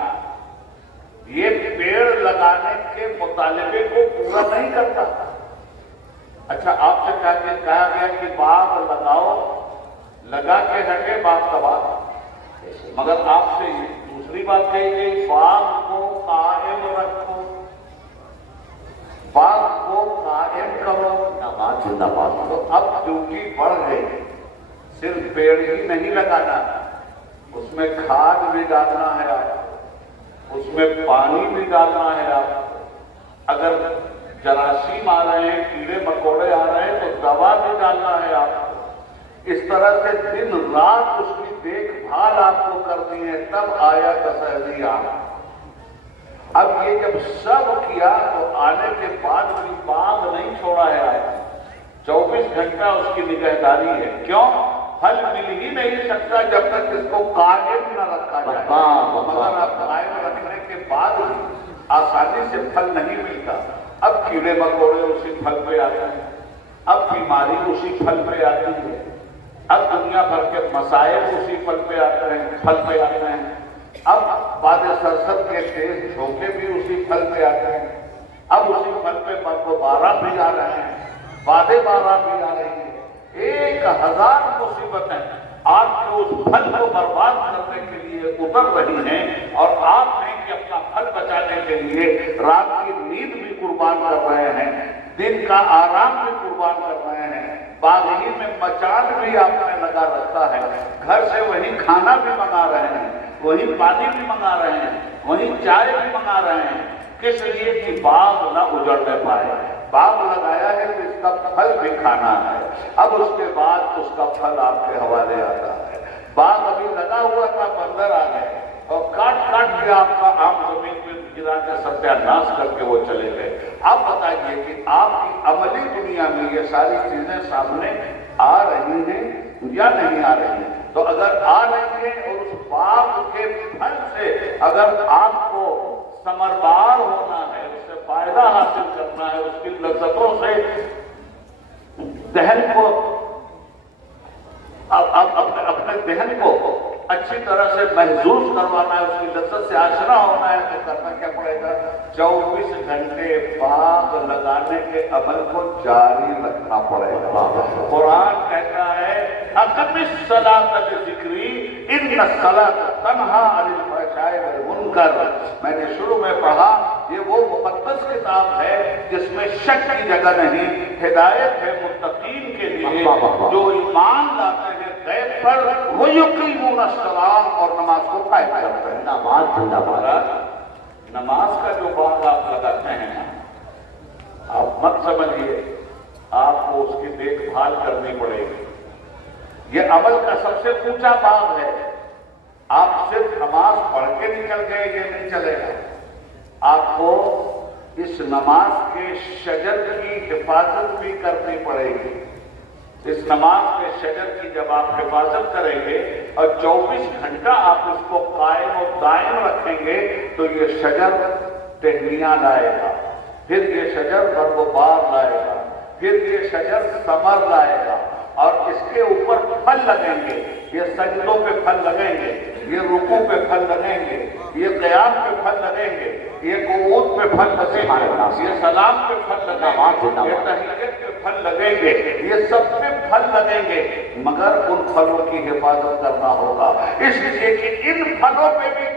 یہ پیڑ لگانے کے مطالبے کو پورا نہیں کرتا۔ اچھا، آپ سے کہا گیا کہ باغ لگاؤ، لگا کے ہٹے باغ تباہ، مگر آپ سے دوسری بات کہی گئی باغ کو قائم رکھو، باغ کو قائم کرو، نماز کرو۔ اب ڈیوٹی بڑھ گئی، صرف پیڑ ہی نہیں لگانا، اس میں کھاد بھی ڈالنا ہے آپ، اس میں پانی بھی ڈالنا ہے آپ، اگر جراثیم آ رہے ہیں، کیڑے مکوڑے آ رہے ہیں تو دوا بھی ڈالنا ہے آپ۔ اس طرح سے دن رات اس کی دیکھ بھال آپ کو کرنی ہے، تب آیا تسلی آپ۔ اب یہ جب سب کیا تو آنے کے بعد بھی باغ نہیں چھوڑا ہے آپ، 24 گھنٹہ اس کی نگہداری ہے۔ کیوں؟ پھل مل ہی نہیں سکتا جب تک اس کو قائم نہ رکھا جائے، مگر آپ قائم رکھنے کے بعد آسانی سے پھل نہیں ملتا۔ اب کیڑے مکوڑے اسی پھل پہ آتے ہیں، اب بیماری اسی پھل پہ آتی ہے، اب دنیا بھر کے مسائل اسی پھل پہ آتے ہیں، اب باد سرسد کے تیز جھونکے بھی اسی پھل پہ آتے ہیں، اب اسی پھل پہ برف و بارہ بھی آ رہے ہیں، بادیں بارہ بھی آ رہی ہیں، 1000 مصیبتیں آپ کے اس پھل کو برباد کرنے کے لیے اتر رہی ہیں، اور آپ ہیں کہ اپنا پھل بچانے کے لیے رات کی نیند بھی قربان کر رہے ہیں، دن کا آرام بھی قربان کر رہے ہیں، باغی میں مچان بھی آپ نے لگا رکھا ہے، گھر سے وہی کھانا بھی منگا رہے ہیں، وہی پانی بھی منگا رہے ہیں، وہی چائے بھی منگا رہے ہیں، کس لیے کہ باغ نہ اجڑنے پائے۔ باغ لگایا ہے تو اس کا پھل بھی کھانا ہے، اب اس کے بعد اس کا پھل آپ کے حوالے آتا ہے۔ باغ ابھی لگا ہوا تھا، بندر آ گئے اور کاٹ کے آپ کا آم زمین پہ گرا کے ستیہ ناش کر کے وہ چلے گئے۔ اب بتائیے کہ آپ کی عملی دنیا میں یہ ساری چیزیں سامنے آ رہی ہیں یا نہیں آ رہی ہیں؟ تو اگر آ رہی ہیں اور اس باغ کے پھل سے اگر آپ کو ثمربار ہونا ہے، اس سے فائدہ حاصل کرنا ہے، اس کی لذتوں سے ذہن کو اپنے ذہن کو اچھی طرح سے محظوظ کروانا ہے، اس کی لذت سے آشنا ہونا ہے، تو کرنا کیا پڑے گا؟ 24 گھنٹے باغ لگانے کے عمل کو جاری رکھنا پڑے گا۔ قرآن کہتا ہے اقم الصلاۃ لذکری ان الصلاۃ تنہی عن الفحشاء والمنکر۔ میں نے شروع میں پڑھا یہ وہ مقدس کتاب ہے جس میں شک کی جگہ نہیں، ہدایت ہے متقین کے لیے جو ایمان لاتے ہیں غیب پر، وَيُقِيمُونَ الصَّلَاةَ اور نماز کو قائم کرتے ہیں۔ نماز کا جو باغ آپ لگاتے ہیں آپ مت سمجھیے آپ کو اس کی دیکھ بھال کرنی پڑے گی، یہ عمل کا سب سے اونچا باغ ہے۔ آپ صرف نماز پڑھ کے نکل گئے یہ نہیں چلے گا، آپ کو اس نماز کے شجر کی حفاظت بھی کرنی پڑے گی۔ اس نماز کے شجر کی جب آپ حفاظت کریں گے اور 24 گھنٹہ آپ اس کو قائم و دائم رکھیں گے تو یہ شجر ٹہنیاں لائے گا، پھر یہ شجر برگ و بار لائے گا، پھر یہ شجر ثمر لائے گا، اور اس کے اوپر پھل لگیں گے، یہ سجدوں پہ پھل لگیں گے، یہ رکوع پہ پھل لگیں گے، یہ قیام پہ پھل لگیں گے، یہ قعود پہ پھل لگیں گے، یہ سلام پہ پھل لگیں گے، یہ تحیت پہ پھل لگیں گے، یہ سب پہ پھل لگیں گے، مگر ان پھلوں کی حفاظت کرنا ہوگا، اس لیے کہ ان پھلوں پہ بھی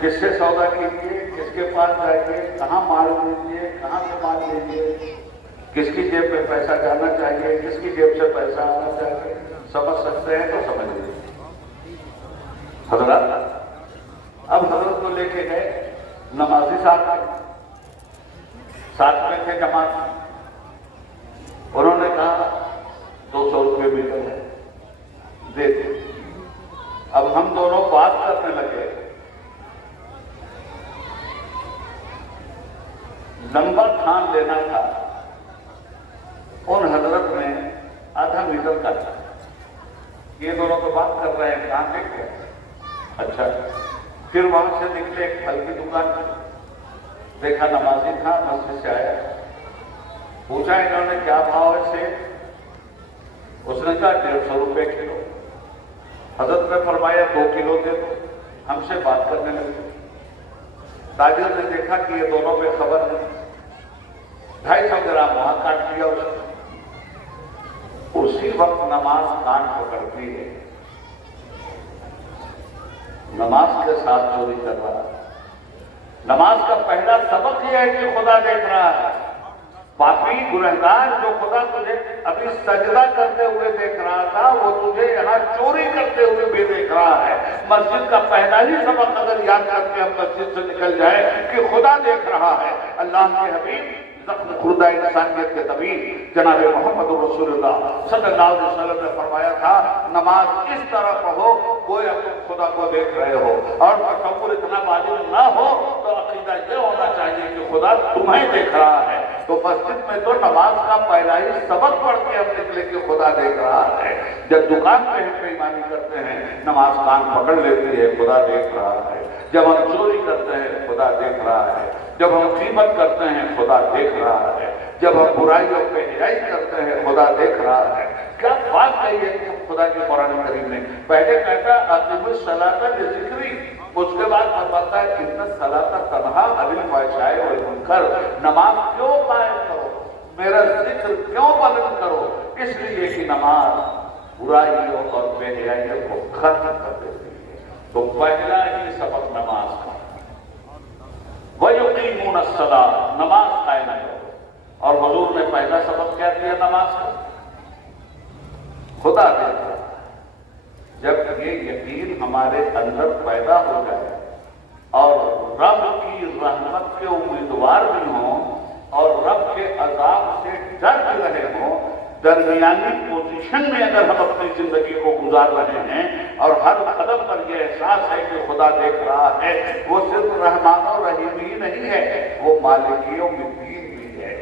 کس سے سودا کیجیے، کس کے پاس جائیے، کہاں مال لیجیے، کہاں سے مال لیجیے، کس کی جیب میں پیسہ جانا چاہیے، کس کی جیب سے پیسہ آنا چاہیے، سمجھ سکتے ہیں تو سمجھ لیجیے۔ حضرات اب حضرت کو لے کے گئے، نمازی ساتھ میں تھے جماعت، انہوں نے کہا 200 روپے میٹر ہے، دے دے۔ اب ہم دونوں بات کرنے لگے، لمبا تھان لینا تھا، ان حضرت نے آدھا میٹر کاٹا، یہ دونوں تو بات کر رہے ہیں، کہاں دیکھ گئے؟ اچھا، پھر وہاں سے نکلے ایک پھل کی دکان، دیکھا نمازی تھا، مسجد سے آیا، پوچھا انہوں نے کیا بھاؤ ہے سیب؟ اس نے کہا 150 روپے کلو۔ حضرت نے فرمایا 2 کلو دے دو، ہم سے بات کرنے لگے۔ تاجر نے دیکھا کہ یہ دونوں بے خبر ہیں، 250 گرام وہاں کاٹ لیا اس نے۔ اسی وقت نماز کان پکڑتی ہے، نماز کے ساتھ چوری کر رہا ہے۔ نماز کا پہلا سبق یہ ہے کہ خدا دیکھ رہا ہے۔ پاپی گنہگار جو خدا تجھے ابھی سجدہ کرتے ہوئے دیکھ رہا تھا، وہ تجھے یہاں چوری کرتے ہوئے بھی دیکھ رہا ہے۔ مسجد کا پہلا ہی سبق اگر یاد کر کے ہم مسجد سے نکل جائے کہ خدا دیکھ رہا ہے۔ اللہ کے حبیب زخم خوردہ انسانیت کے طبیب جناب محمد رسول اللہ صلی اللہ علیہ وسلم نے فرمایا تھا، نماز اس طرح پڑھو گویا تم خدا کو دیکھ رہے ہو، اور تصور اتنا بالغ نہ ہو تو عقیدہ یہ ہونا چاہیے کہ خدا تمہیں دیکھ رہا ہے۔ تو مسجد میں تو نماز کا پہلا ہی سبق پڑھ کے ہم نکلے کہ خدا دیکھ رہا ہے۔ جب دکان پہ ہم بےایمانی کرتے ہیں، نماز کان پکڑ لیتی ہے، خدا دیکھ رہا ہے۔ جب ہم چوری کرتے ہیں، خدا دیکھ رہا ہے۔ جب ہم غیبت کرتے ہیں، خدا دیکھ رہا ہے۔ جب ہم برائیوں پہ حیائی کرتے ہیں، خدا دیکھ رہا ہے۔ کیا بات کہی ہے کہ خدا کے قرآن کریم نے پہلے کہتا اقیم الصلاۃ لذکری، اس کے بعد فرماتا ہے ان الصلاۃ تنہی عن الفحشاء والمنکر، نماز کیوں قائم کرو، میرا ذکر کیوں بلند کرو؟ اس لیے کہ نماز برائیوں اور بے حیائیوں کو ختم کر دیتی ہے۔ تو پہلا ہی سبق نماز کا، وَيُقِيمُونَ الصَّلَاةَ، نماز قائم کرو۔ اور حضور نے پہلا سبق کیا دیا نماز کا؟ خدا دیکھ رہا ہے۔ جب یہ یقین ہمارے اندر پیدا ہو جائے اور رب کی رحمت کے امیدوار بھی ہوں اور رب کے عذاب سے ڈر بھی رہے ہوں، درمیانی پوزیشن میں اگر ہم اپنی زندگی کو گزار رہے ہیں اور ہر قدم پر یہ احساس ہے کہ خدا دیکھ رہا ہے، وہ صرف رحمان و رحیم ہی نہیں ہے، وہ مالکی و مدین بھی ہے۔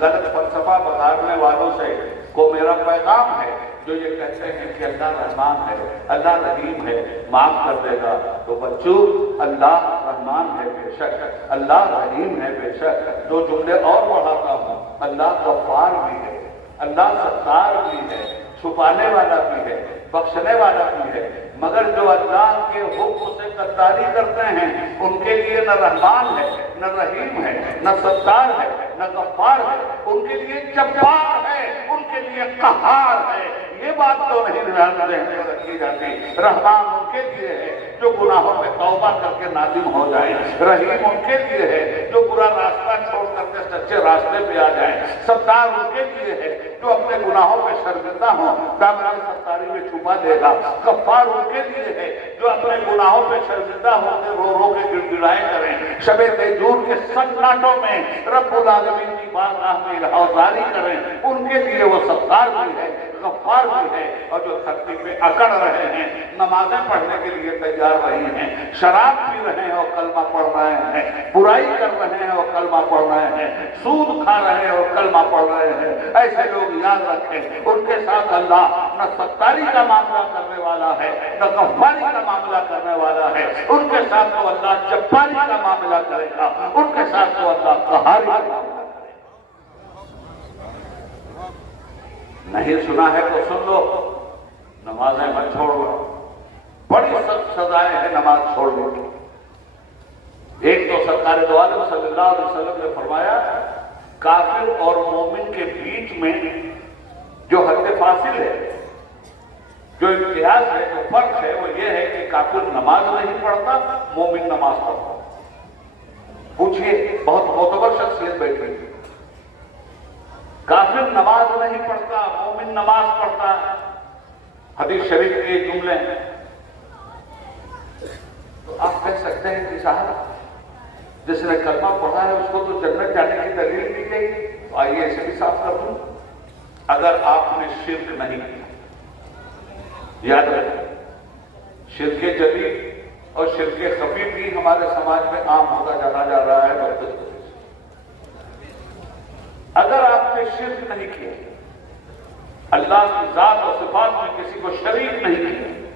غلط فلسفہ بگاڑنے والوں سے کو میرا پیغام ہے جو یہ کہتے ہیں کہ اللہ رحمان ہے، اللہ رحیم ہے، معاف کر دے گا۔ تو بچوں، اللہ رحمان ہے بے شک، اللہ رحیم ہے بے شک۔ دو جملے اور بڑھاتا ہوں، اللہ غفار بھی ہے، اللہ ستار بھی ہے، چھپانے والا بھی ہے، بخشنے والا بھی ہے۔ مگر جو اللہ کے حکم سے غداری کرتے ہیں، ان کے لیے نہ رحمان ہے، نہ رحیم ہے، نہ ستار ہے، نہ غفار ہے، ان کے لیے جبار ہے، ان کے لیے قہار ہے۔ یہ بات تو نہیں ذہن میں رکھی جاتی۔ رحمان ان کے لیے ہے جو گناہوں میں توبہ کر کے نادم ہو جائیں، رحیم ان کے لیے ہے جو برا راستہ چھوڑ کر کے سچے راستے پہ آ جائیں، ستار ان کے لیے ہے جو اپنے گناہوں پہ شرمندہ ہوں، دامن ستاری میں چھپا دے گا۔ غفار ان کے لیے ہے جو اپنے گناہوں پہ شرمندہ ہو کے رو رو کے گڑگڑائے کریں، شب دیجور کے سناٹوں میں رب العالمین کی بارگاہ میں الہوزاری کریں۔ ان کے لیے وہ ستار بھی ہے، غفار بھی ہے، اور جو دھرتی پہ اکڑ رہے ہیں، نمازیں پڑھنے کے لیے تیار رہی ہیں، شراب پی رہے ہیں اور کلمہ پڑھ رہے ہیں، برائی کر رہے ہیں اور کلمہ پڑھ رہے ہیں، سود کھا رہے ہیں اور کلمہ پڑھ رہے ہیں، ایسے لوگ یاد رکھیں ان کے ساتھ اللہ نہ ستاری کا معاملہ کرنے والا ہے، نہ غفاری کا معاملہ کرنے والا ہے۔ ان کے ساتھ تو اللہ جباری کا معاملہ کرے گا، ان کے ساتھ تو اللہ قہاری کا معاملہ کرے گا۔ نہیں سنا ہے تو سن لو، نمازیں مت چھوڑو، بڑی سخت سزائیں ہیں نماز چھوڑنے کی۔ ایک تو سرکار دو عالم صلی اللہ علیہ وسلم نے فرمایا، کافر اور مومن کے بیچ میں جو حد فاصل ہے، جو امتیاز ہے، جو فرق ہے، وہ یہ ہے کہ کافر نماز نہیں پڑھتا، مومن نماز پڑھتا۔ پوچھئے، بہت معتبر شخصیت بیٹھی ہے، کافر نماز نہیں پڑھتا، مومن نماز پڑھتا ہے، حدیث شریف کے جملے ہیں۔ تو آپ کہہ سکتے ہیں کہ صاحب جس نے کلمہ پڑھا ہے اس کو تو جنت جانے کی دلیل دی گئی، تو آئیے اسے بھی صاف کر دوں۔ اگر آپ نے شرک نہیں کیا، یاد رکھیں، شرک جلی اور شرک خفی بھی ہمارے سماج میں عام ہوتا جانا جا رہا ہے وقت گزرتے سے۔ اگر آپ نے شرک نہیں کیا، اللہ کی ذات اور صفات میں کسی کو شریک نہیں کیا،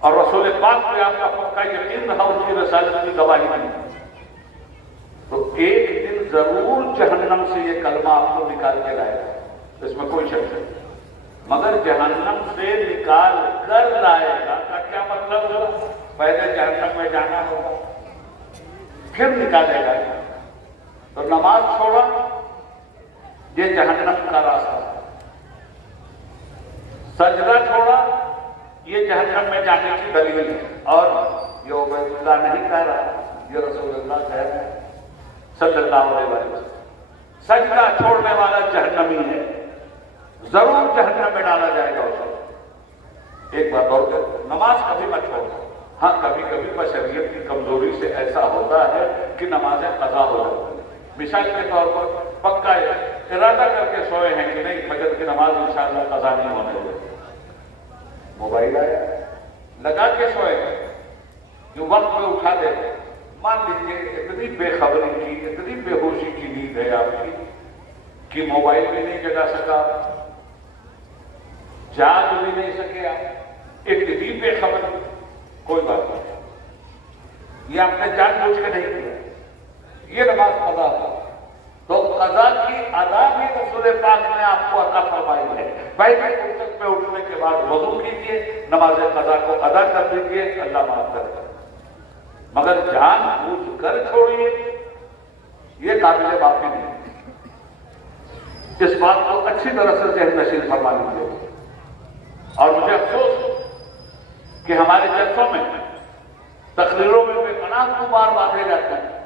اور رسول پاک پہ آپ کا پکا یقین رہا اس کی رسالت کی گواہی نہیں، تو ایک دن ضرور جہنم سے یہ کلمہ آپ کو نکال کے لائے گا، اس میں کوئی شک نہیں۔ مگر جہنم سے نکال کر لائے گا کا کیا مطلب ہوگا؟ پہلے جہنم میں جانا ہوگا، پھر نکالے گا۔ تو نماز چھوڑا، یہ جہنم کا راستہ ہے۔ سجدہ چھوڑا، یہ جہنم میں جانے کی دلیل ہے۔ اور یہ عبید اللہ نہیں کہہ رہا، یہ رسول اللہ کہہ رہے ہیں صلی اللہ علیہ وسلم۔ سجدہ چھوڑنے والا جہنمی ہے، ضرور جہنم میں ڈالا جائے گا اسے۔ ایک بات اور کہ نماز کبھی مت چھوڑو۔ ہاں کبھی کبھی بشریت کی کمزوری سے ایسا ہوتا ہے کہ نمازیں قضا ہو جاتی ہیں۔ مثال کے طور پر پکا ارادہ کر کے سوئے ہیں کہ نہیں فجر کی نماز انشاءاللہ قضا نہیں ہونے دے، موبائل آیا لگا کے سوئے ہیں کہ وقت میں اٹھا دے۔ مان لیجیے اتنی بے خبری کی، اتنی بے ہوشی کی نیند ہے آپ کی کہ موبائل بھی نہیں جگا سکا، جاگ بھی نہیں سکے آپ، اتنی بے خبری۔ کوئی بات نہیں، یہ آپ نے جان بوجھ کے نہیں کیا، یہ نماز قضا ہے۔ تو قضا کی ادا بھی رسول پاک نے آپ کو عطا فرمائی ہے۔ پہلے فرصت میں اٹھنے کے بعد وضو کیجیے، نماز قضا کو ادا کر دیجیے، اللہ معاف کرے گا۔ مگر جان بوجھ کر چھوڑیے، یہ قابل معافی نہیں۔ اس بات کو اچھی طرح سے ذہن نشین فرما لیجیے۔ اور مجھے افسوس کہ ہمارے جلسوں میں تقریروں میں بے پناہ غبار باندھے جاتے ہیں۔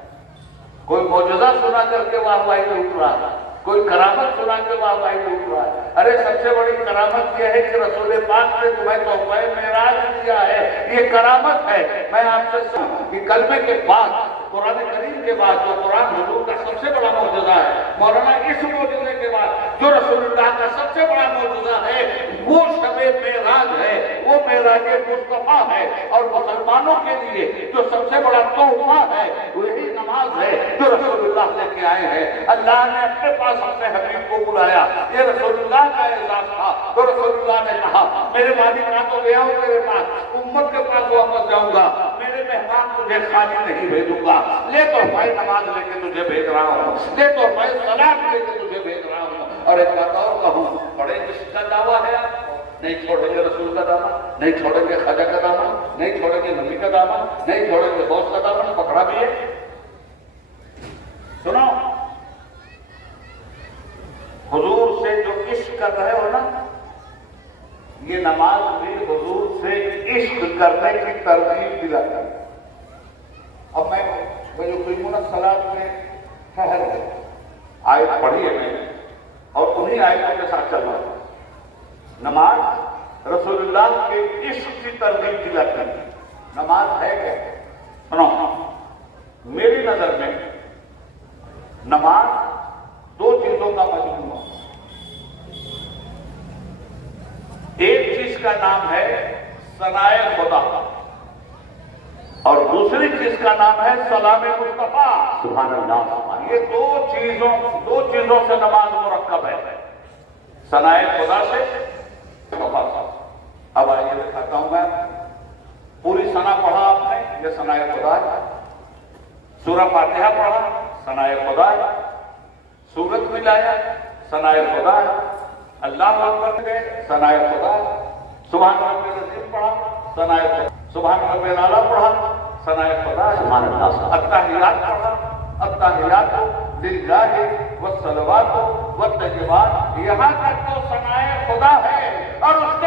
کوئی معجزہ سنا کر کے واہ واہی میں اٹھ رہا ہے، کوئی کرامت سنا کے واہ واہی میں اٹھ رہا ہے۔ ارے سب سے بڑی کرامت یہ ہے کہ رسول پاک نے تمہیں تحفہ معراج دیا ہے، یہ کرامت ہے۔ میں آپ سے کہ کلمے کے بعد، قرآن کریم کے بعد جو قرآن حضور کا سب سے بڑا معجزہ ہے، مولانا اس معجزے کے بعد جو رسول اللہ کا سب سے بڑا معجزہ ہے وہ شب معراج ہے، وہ معراج مصطفیٰ ہے۔ اور مسلمانوں کے لیے جو سب سے بڑا تحفہ ہے وہی نماز ہے جو رسول اللہ لے کے آئے ہیں۔ اللہ نے اپنے پاس اپنے حبیب کو بلایا، یہ رسول اللہ کا اعزاز تھا۔ تو رسول اللہ نے کہا میرے مالک نہ تو گیا ہوں تیرے پاس، امت کے پاس واپس جاؤں گا، میرے مہمان تجھے خالی نہیں بھیجوں گا، لے تحفہ نماز لے کے تجھے بھیج رہا ہوں، لے تحفہ صلاۃ لے کے تجھے بھیج رہا ہوں۔ اور ایک بات اور کہوں، بڑے جس کا دعویٰ ہے آپ نہیں چھوڑیں گے رسول کا دامن، نہیں چھوڑیں گے خواجہ کا دامن، نہیں چھوڑیں گے نبی کا دامن، نہیں چھوڑیں گے غوث کا دامن، پکڑا بھی ہے۔ سنو، حضور سے جو عشق کر رہے ہو نا، یہ نماز بھی حضور سے عشق کرنے کی ترغیب دلاتا ہے۔ اب میں جو قیمون الصلاۃ میں ٹھہر گئے، آیت پڑھی ہے میں نے اور انہی آیتوں کے ساتھ چل رہا ہوں۔ نماز رسول اللہ کے عشق کی ترغیب دلاتی ہے۔ نماز ہے کیا؟ سنو، میری نظر میں نماز دو چیزوں کا مجموعہ، ایک چیز کا نام ہے ثنائے خدا اور دوسری چیز کا نام ہے سلام مصطفیٰ۔ سبحان اللہ۔ یہ دو چیزوں سے نماز مرکب ہے، ثنائے خدا سے، مصطفیٰ سے۔ اب آئیے دکھاتا ہوں میں، پوری ثنا پڑھا آپ نے، یہ ثنائے خدا ہے۔ سورہ فاتحہ پڑھا، ثنائے خدا ہے۔ سورت ملایا، ثنائے خدا ہے۔ اللہ اکبر گئے، ثنائے خدا ہے۔ سبحان رب العظیم پڑھا، ثنائے خدا۔ سبحان رب الاعلیٰ پڑھا، ثنائے خدا ہے۔ سبحان اللہ۔ التحیات پڑھا، التحیات للہ والصلوات والطیبات، یہاں تک تو ثنائے خدا ہے۔ اور اس کے